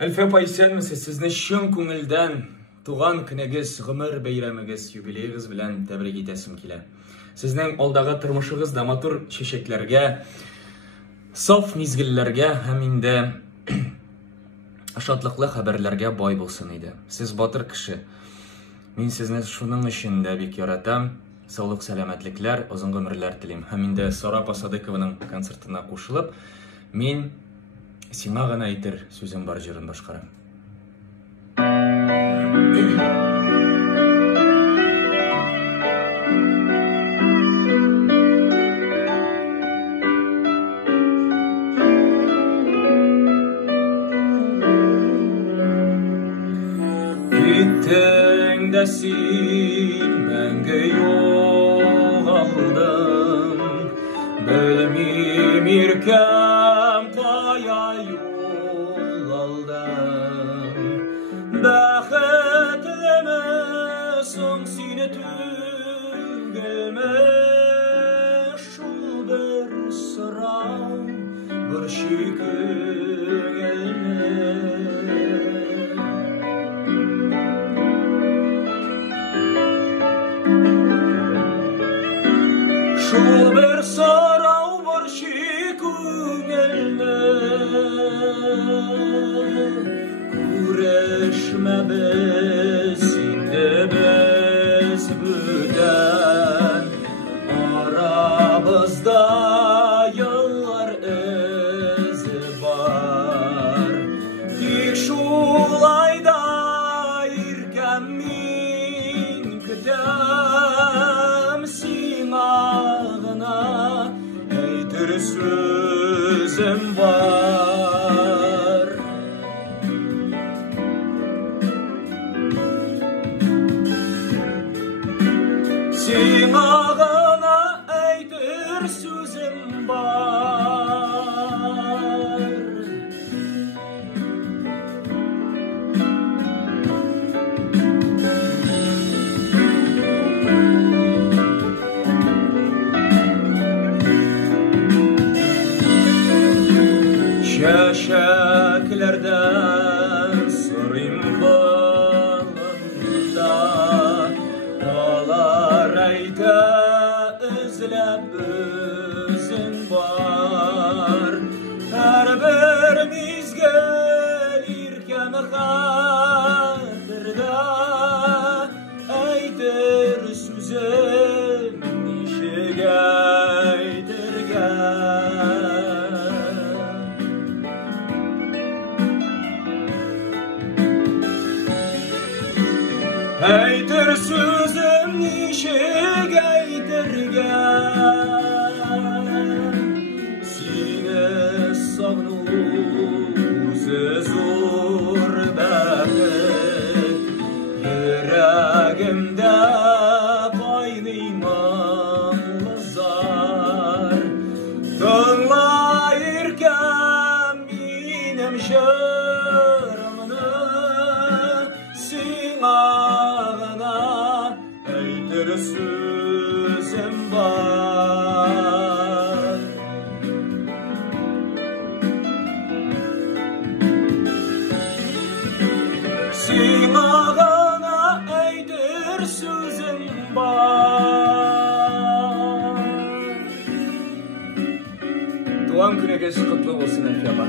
Әлфә пайсенмесе, сезне шын күңелдән туган көнегез, гомер бәйрәмегез, юбилейгыз белән тәбрик итәсем килә. Сезнең алдагы тормышыгыз да матур чәчәкләргә, саф мизгелләргә һәм инде шатлыклы хәбәрләргә бай булсын иде. Сез батыр кеше. Мин сезне шуның өчен дә бик яратам. Саулык, сәламәтлекләр, озын гомерләр телим. Һәм инде Сара Пасадыкованың концертына кушылып, мин сиңа гына әйтер сүзем бар җырын башкарам. Киттең дә син мәңге югалдың, белмим иркәм кая юл алдың. Бәхетлеме соң сине түгелме, шул бер сорау борчый күңелне. Шул бер сорау борчый күңелне. Күрешмәбез инде без бүтән, арабызда еллар эзе бар. Тик шулай да иркәм мин көтәм, сиңа гына әйтер сүзем бар. Сиңа гына әйтер сүзем бар. Чәчәкләрдән сорыйм балында, алар әйтә эзләп үзең бар. Һәрбер мизгел иркәм хәтердә, әйтер сүзем ничек әйтергә. Әйтер сүзем ничек әйтергә. Сине сагыну үзе зур бәхет, йөрәгемдә кайный моңлы зар. Тыңла иркәм минем җырымны, сиңа әйтер сүзем бар. Сиңа гына әйтер сүзем бар. Туган көнегез котлы булсын, Әлфә апа.